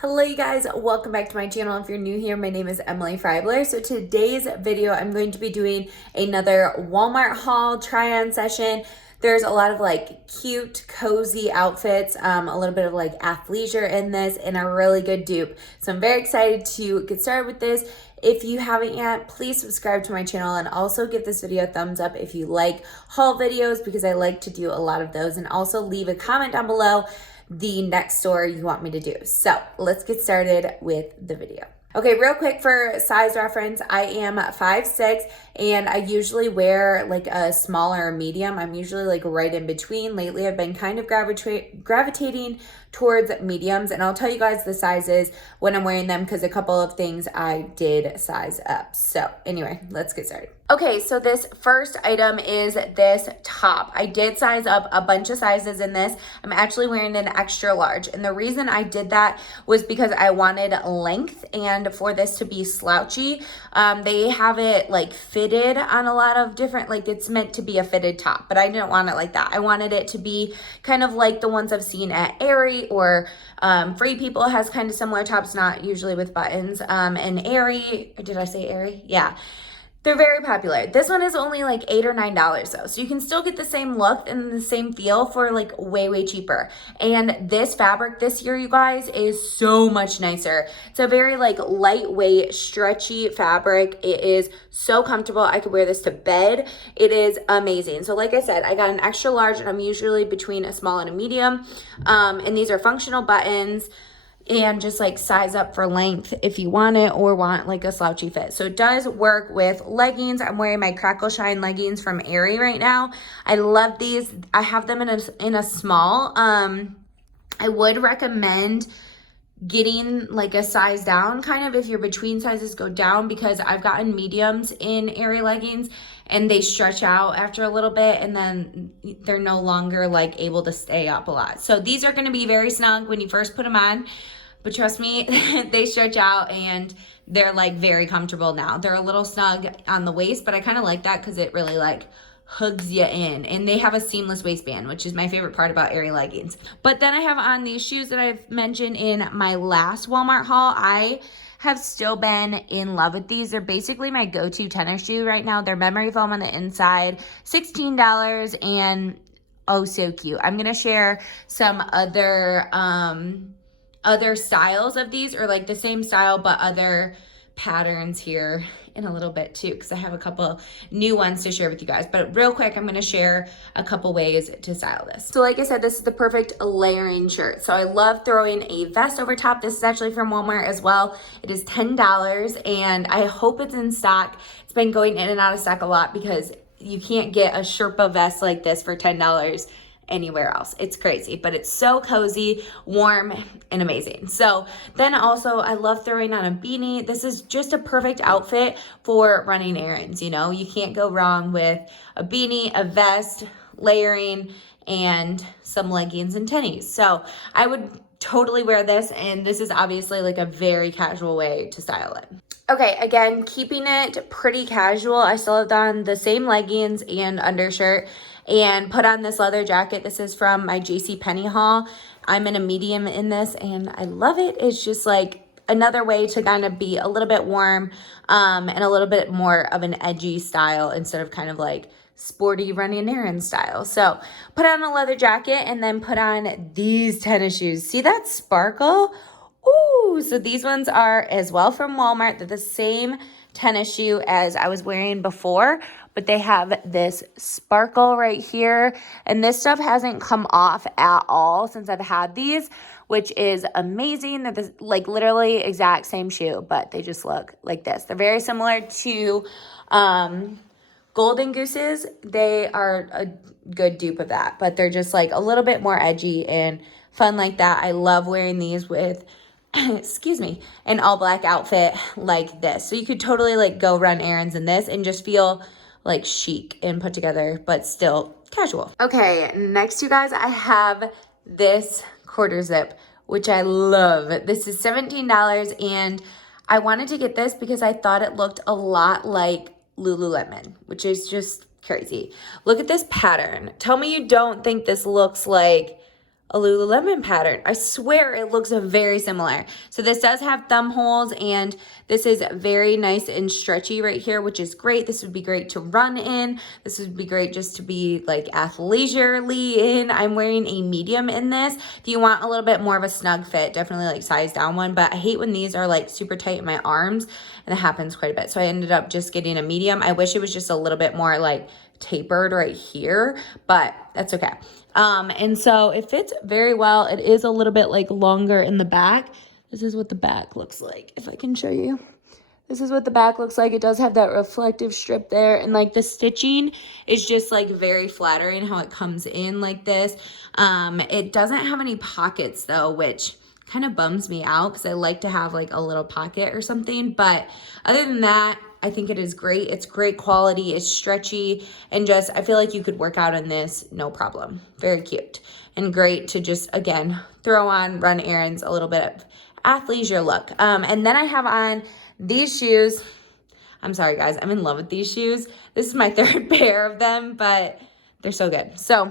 Hello you guys, welcome back to my channel. If you're new here, my name is Emily Freybler. So today's video, I'm going to be doing another Walmart haul try-on session. There's a lot of like cute, cozy outfits, a little bit of like athleisure in this, and a really good dupe. So I'm very excited to get started with this. If you haven't yet, please subscribe to my channel and also give this video a thumbs up if you like haul videos, because I like to do a lot of those, and also leave a comment down below the next store you want me to do. So let's get started with the video. Okay, real quick for size reference, I am 5'6", and I usually wear like a smaller medium. I'm usually like right in between. Lately, I've been kind of gravitating towards mediums, and I'll tell you guys the sizes when I'm wearing them because a couple of things I did size up. So anyway, let's get started. Okay, so this first item is this top. I did size up a bunch of sizes in this. I'm actually wearing an extra large, and the reason I did that was because I wanted length and for this to be slouchy. They have it like fitted on a lot of different, like it's meant to be a fitted top, but I didn't want it like that. I wanted it to be kind of like the ones I've seen at Aerie, or Free People has kind of similar tops, not usually with buttons. And Aerie, did I say Aerie? Yeah. They're very popular. This one is only like $8 or $9 though. So you can still get the same look and the same feel for like way cheaper. And this fabric this year, you guys, is so much nicer. It's a very like lightweight, stretchy fabric. It is so comfortable. I could wear this to bed. It is amazing. So like I said, I got an extra large, and I'm usually between a small and a medium. And these are functional buttons. And just like size up for length if you want it or want like a slouchy fit. So it does work with leggings. I'm wearing my Crackle Shine leggings from Aerie right now. I love these. I have them in a small. I would recommend getting like a size down, kind of if you're between sizes, go down, because I've gotten mediums in Aerie leggings and they stretch out after a little bit, and then they're no longer like able to stay up a lot. So these are going to be very snug when you first put them on. But trust me, they stretch out and they're like very comfortable now. They're a little snug on the waist, but I kind of like that because it really like hugs you in. And they have a seamless waistband, which is my favorite part about Aerie leggings. But then I have on these shoes that I've mentioned in my last Walmart haul. I have still been in love with these. They're basically my go-to tennis shoe right now. They're memory foam on the inside, $16, and oh, so cute. I'm going to share some other styles of these, or like the same style but other patterns here in a little bit too, because I have a couple new ones to share with you guys. But real quick, I'm going to share a couple ways to style this. So like I said, this is the perfect layering shirt. So I love throwing a vest over top. This is actually from Walmart as well. It is $10, and I hope it's in stock. It's been going in and out of stock a lot because you can't get a Sherpa vest like this for $10 anywhere else. It's crazy, but it's so cozy, warm, and amazing. So then also I love throwing on a beanie. This is just a perfect outfit for running errands. You know, you can't go wrong with a beanie, a vest, layering, and some leggings and tennies. So I would totally wear this, and this is obviously like a very casual way to style it. Okay, again, keeping it pretty casual. I still have on the same leggings and undershirt, and put on this leather jacket. This is from my JCPENNEY haul. I'm in a medium in this, and I love it. It's just like another way to kind of be a little bit warm, and a little bit more of an edgy style instead of kind of like sporty running errand style. So put on a leather jacket and then put on these tennis shoes. See that sparkle? Ooh, so these ones are as well from Walmart. They're the same tennis shoe as I was wearing before, but they have this sparkle right here, and this stuff hasn't come off at all since I've had these, which is amazing. They're the, like literally exact same shoe, but they just look like this. They're very similar to Golden Gooses. They are a good dupe of that, but they're just like a little bit more edgy and fun like that. I love wearing these with excuse me, an all black outfit like this. So you could totally like go run errands in this and just feel like chic and put together, but still casual. Okay, next you guys, I have this quarter zip, which I love. This is $17, and I wanted to get this because I thought it looked a lot like Lululemon, which is just crazy. Look at this pattern. Tell me you don't think this looks like a Lululemon pattern. I swear it looks very similar. So this does have thumb holes, and this is very nice and stretchy right here, which is great. This would be great to run in. This would be great just to be like athleisurely in. I'm wearing a medium in this. If you want a little bit more of a snug fit, definitely like size down one, but I hate when these are like super tight in my arms, and it happens quite a bit. So I ended up just getting a medium. I wish it was just a little bit more like tapered right here, but that's okay. And so it fits very well. It is a little bit like longer in the back. This is what the back looks like, if I can show you. This is what the back looks like. It does have that reflective strip there, and like the stitching is just like very flattering how it comes in like this. It doesn't have any pockets though, which kind of bums me out because I like to have like a little pocket or something. But other than that, I think it is great. It's great quality. It's stretchy, and just I feel like you could work out in this no problem. Very cute and great to just, again, throw on, run errands, a little bit of athleisure look. And then I have on these shoes. I'm sorry, guys. I'm in love with these shoes. This is my third pair of them, but they're so good. So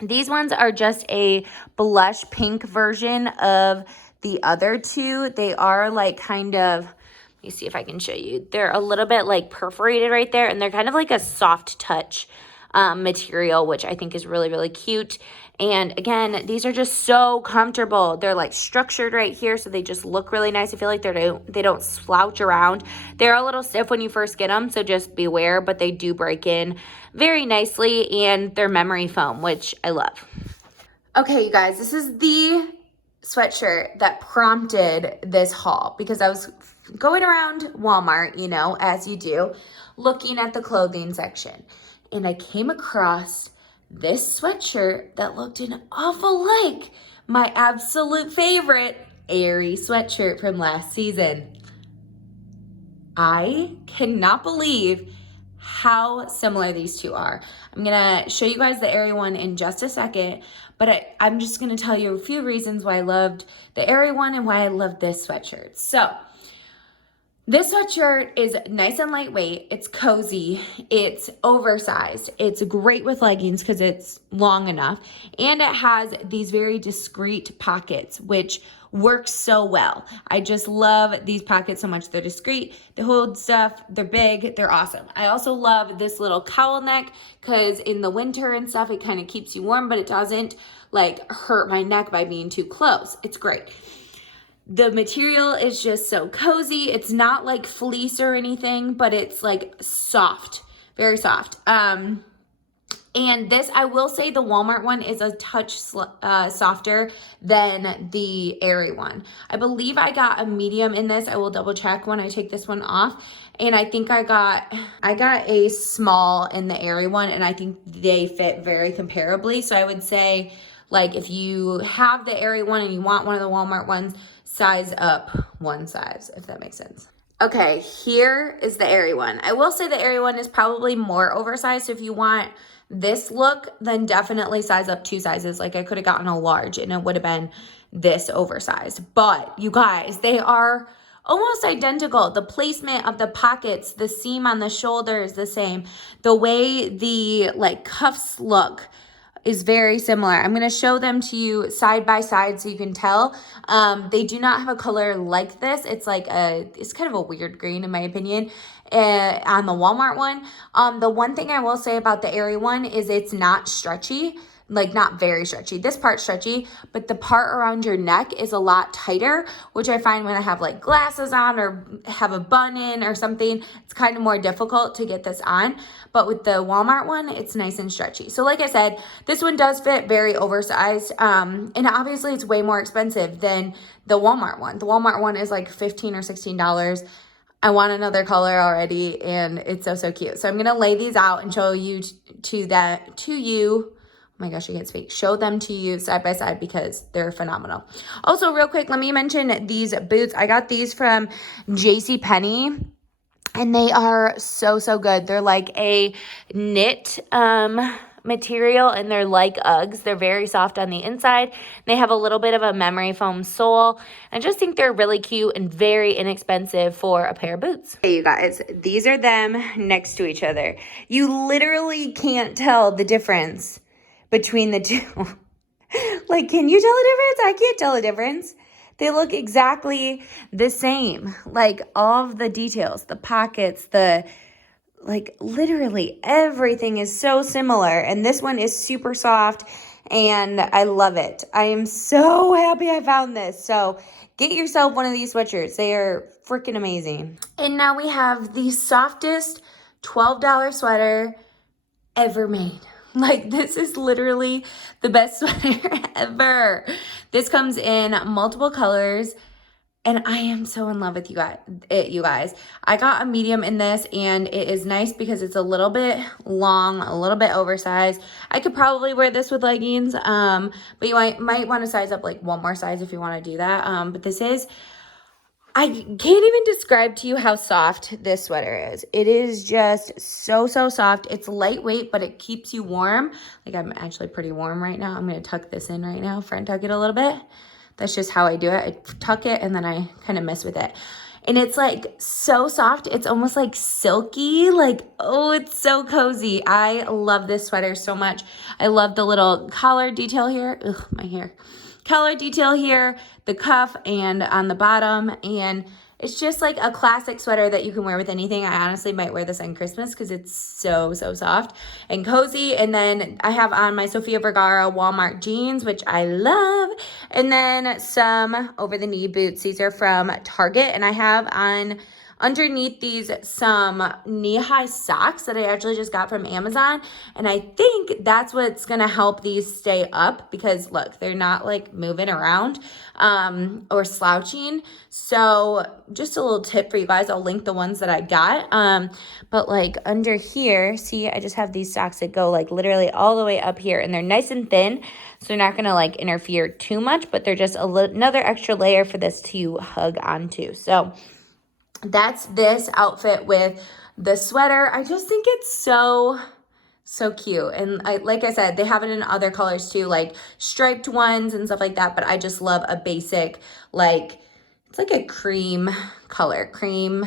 these ones are just a blush pink version of the other two. They are like kind of, let me see if I can show you. They're a little bit like perforated right there, and they're kind of like a soft touch material, which I think is really, really cute. And again, these are just so comfortable. They're like structured right here, so they just look really nice. I feel like they don't slouch around. They're a little stiff when you first get them, so just beware, but they do break in very nicely, and they're memory foam, which I love. Okay, you guys, this is the sweatshirt that prompted this haul because I was going around Walmart, you know, as you do, looking at the clothing section, and I came across this sweatshirt that looked an awful like my absolute favorite Aerie sweatshirt from last season. I cannot believe how similar these two are. I'm gonna show you guys the Aerie one in just a second, but I'm just gonna tell you a few reasons why I loved the Aerie one and why I love this sweatshirt. So, this sweatshirt is nice and lightweight, it's cozy, it's oversized, it's great with leggings because it's long enough, and it has these very discreet pockets, which works so well. I just love these pockets so much. They're discreet, they hold stuff, they're big, they're awesome. I also love this little cowl neck because in the winter and stuff, it kind of keeps you warm, but it doesn't like hurt my neck by being too close. It's great. The material is just so cozy. It's not like fleece or anything, but it's like soft, very soft. And this, I will say the Walmart one is a touch softer than the Aerie one. I believe I got a medium in this. I will double check when I take this one off. And I think I got a small in the Aerie one, and I think they fit very comparably. So I would say, like, if you have the Aerie one and you want one of the Walmart ones, size up one size, if that makes sense. Okay, here is the Aerie one. I will say the Aerie one is probably more oversized. So if you want this look, then definitely size up 2 sizes. Like I could have gotten a large and it would have been this oversized. But you guys, they are almost identical. The placement of the pockets, the seam on the shoulder is the same. The way the like cuffs look is very similar. I'm going to show them to you side by side so you can tell. They do not have a color like this. It's like it's kind of a weird green in my opinion on the Walmart one. The one thing I will say about the Aerie one is it's not stretchy. Like not very stretchy. This part's stretchy, but the part around your neck is a lot tighter, which I find when I have like glasses on or have a bun in or something, it's kind of more difficult to get this on. But with the Walmart one, it's nice and stretchy. So like I said, this one does fit very oversized. And obviously it's way more expensive than the Walmart one. The Walmart one is like $15 or $16. I want another color already, and it's so cute. So I'm gonna lay these out and show you to you. Oh my gosh, I can't speak. Show them to you side by side because they're phenomenal. Also, real quick, let me mention these boots. I got these from JCPENNEY, and they are so good. They're like a knit material, and they're like Uggs. They're very soft on the inside. They have a little bit of a memory foam sole. I just think they're really cute and very inexpensive for a pair of boots. Hey, you guys, these are them next to each other. You literally can't tell the difference between the two. Like, can you tell a difference? I can't tell a difference. They look exactly the same. Like, all of the details, the pockets, like, literally everything is so similar. And this one is super soft, and I love it. I am so happy I found this. So get yourself one of these sweatshirts. They are freaking amazing. And now we have the softest $12 sweater ever made. Like, this is literally the best sweater ever. This comes in multiple colors, and I am so in love with you guys. I got a medium in this, and it is nice because it's a little bit long, a little bit oversized. I could probably wear this with leggings, but you might want to size up like one more size if you want to do that. But this is, I can't even describe to you how soft this sweater is. It is just so, so soft. It's lightweight, but it keeps you warm. Like, I'm actually pretty warm right now. I'm going to tuck this in right now, front tuck it a little bit. That's just how I do it. I tuck it and then I kind of mess with it. And it's like so soft. It's almost like silky. Like, oh, it's so cozy. I love this sweater so much. I love the little collar detail here. Ugh, my hair. Collar detail here, the cuff, and on the bottom. And it's just like a classic sweater that you can wear with anything. I honestly might wear this on Christmas because it's so, so soft and cozy. And then I have on my Sofia Vergara Walmart jeans, which I love. And then some over-the-knee boots. These are from Target. And I have on underneath these some knee-high socks that I actually just got from Amazon. And I think that's what's going to help these stay up because, look, they're not like moving around or slouching. So just a little tip for you guys. I'll link the ones that I got. But like under here, see, I just have these socks that go like literally all the way up here. And they're nice and thin. So they're not going to like interfere too much. But they're just another extra layer for this to hug onto. So that's this outfit with the sweater. I just think it's so cute. And like I said, they have it in other colors too, like striped ones and stuff like that. But I just love a basic, like, it's like a cream color, cream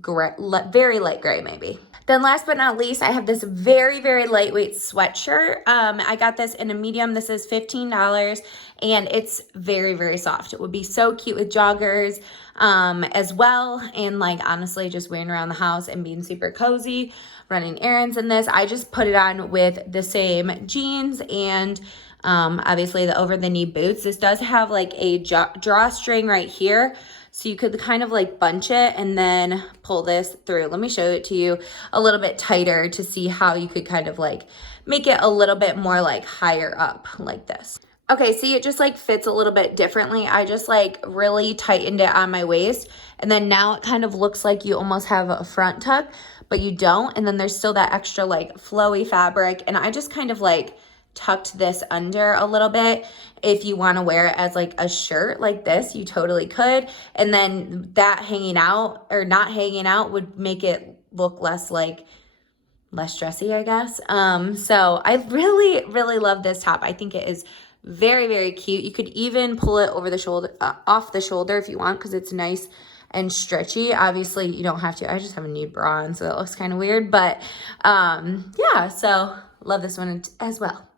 gray, very light gray maybe. Then last but not least, I have this very, very lightweight sweatshirt. I got this in a medium. This is $15 and it's very, very soft. It would be so cute with joggers as well. And like, honestly, just wearing around the house and being super cozy, running errands in this. I just put it on with the same jeans and obviously the over-the-knee boots. This does have like a drawstring right here. So you could kind of like bunch it and then pull this through. Let me show it to you a little bit tighter to see how you could kind of like make it a little bit more like higher up like this. Okay, see, it just like fits a little bit differently. I just like really tightened it on my waist. And then now it kind of looks like you almost have a front tuck, but you don't. And then there's still that extra like flowy fabric. And I just kind of like tucked this under a little bit. If you want to wear it as like a shirt like this, you totally could. And then that hanging out or not hanging out would make it look less dressy, I guess. So I really, really love this top. I think it is very, very cute. You could even pull it over the shoulder, off the shoulder if you want, because it's nice and stretchy. Obviously you don't have to. I just have a nude bra on, so that looks kind of weird, but yeah, so love this one as well.